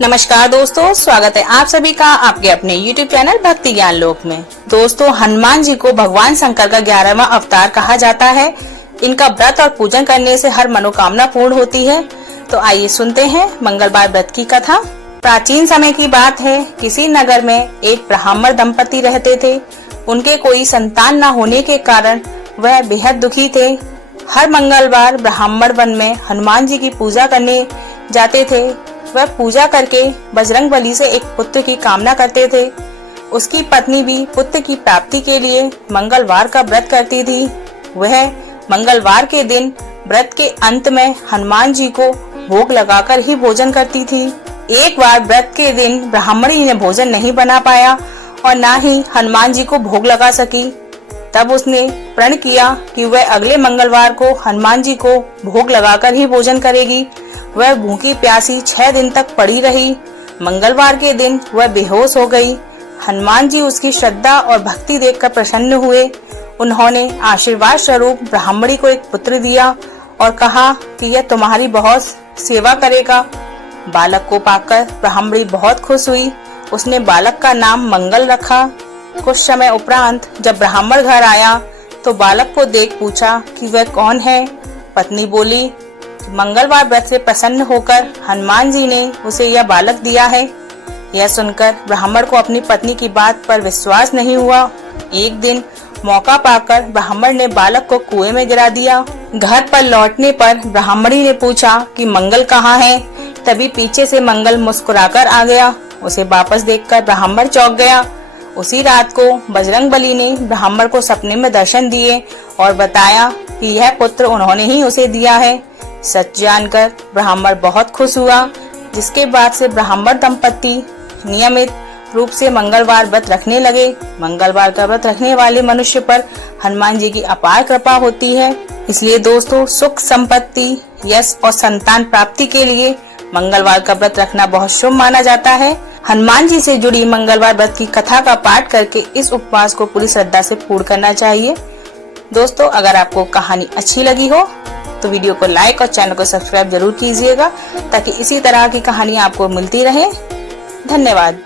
नमस्कार दोस्तों, स्वागत है आप सभी का आपके अपने YouTube चैनल भक्ति ज्ञान लोक में। दोस्तों, हनुमान जी को भगवान शंकर का 11वां अवतार कहा जाता है। इनका व्रत और पूजन करने से हर मनोकामना पूर्ण होती है। तो आइए सुनते हैं मंगलवार व्रत की कथा। प्राचीन समय की बात है, किसी नगर में एक ब्राह्मण दंपति रहते थे। उनके कोई संतान न होने के कारण वह बेहद दुखी थे। हर मंगलवार ब्राह्मण वन में हनुमान जी की पूजा करने जाते थे। वह पूजा करके बजरंगबली से एक पुत्र की कामना करते थे। उसकी पत्नी भी पुत्र की प्राप्ति के लिए मंगलवार का व्रत करती थी। वह मंगलवार के दिन व्रत के अंत में हनुमान जी को भोग लगाकर ही भोजन करती थी। एक बार व्रत के दिन ब्राह्मणी ने भोजन नहीं बना पाया और न ही हनुमान जी को भोग लगा सकी। तब उसने प्रण किया कि वह अगले मंगलवार को हनुमान जी को भोग लगाकर ही भोजन करेगी। वह भूखी प्यासी 6 दिन तक पड़ी रही। मंगलवार के दिन वह बेहोश हो गई। हनुमान जी उसकी श्रद्धा और भक्ति देखकर प्रसन्न हुए। उन्होंने आशीर्वाद स्वरूप ब्राह्मणी को एक पुत्र दिया और कहा कि यह तुम्हारी बहुत सेवा करेगा। बालक को पाकर ब्राह्मणी बहुत खुश हुई। उसने बालक का नाम मंगल रखा। कुछ समय उपरांत जब ब्राह्मण घर आया तो बालक को देख पूछा कि वह कौन है। पत्नी बोली, मंगलवार व्रत से प्रसन्न होकर हनुमान जी ने उसे यह बालक दिया है। यह सुनकर ब्राह्मण को अपनी पत्नी की बात पर विश्वास नहीं हुआ। एक दिन मौका पाकर ब्राह्मण ने बालक को कुएं में गिरा दिया। घर पर लौटने पर ब्राह्मणी ने पूछा कि मंगल कहाँ है। तभी पीछे से मंगल मुस्कुराकर आ गया। उसे वापस देखकर ब्राह्मण चौंक गया। उसी रात को बजरंगबली ने ब्राह्मण को सपने में दर्शन दिए और बताया कि यह पुत्र उन्होंने ही उसे दिया है। सच जानकर ब्राह्मण बहुत खुश हुआ, जिसके बाद से ब्राह्मण दंपति नियमित रूप से मंगलवार व्रत रखने लगे। मंगलवार का व्रत रखने वाले मनुष्य पर हनुमान जी की अपार कृपा होती है। इसलिए दोस्तों, सुख संपत्ति, यश और संतान प्राप्ति के लिए मंगलवार का व्रत रखना बहुत शुभ माना जाता है। हनुमान जी से जुड़ी मंगलवार व्रत की कथा का पाठ करके इस उपवास को पूरी श्रद्धा से पूर्ण करना चाहिए। दोस्तों, अगर आपको कहानी अच्छी लगी हो तो वीडियो को लाइक और चैनल को सब्सक्राइब जरूर कीजिएगा, ताकि इसी तरह की कहानियाँ आपको मिलती रहे। धन्यवाद।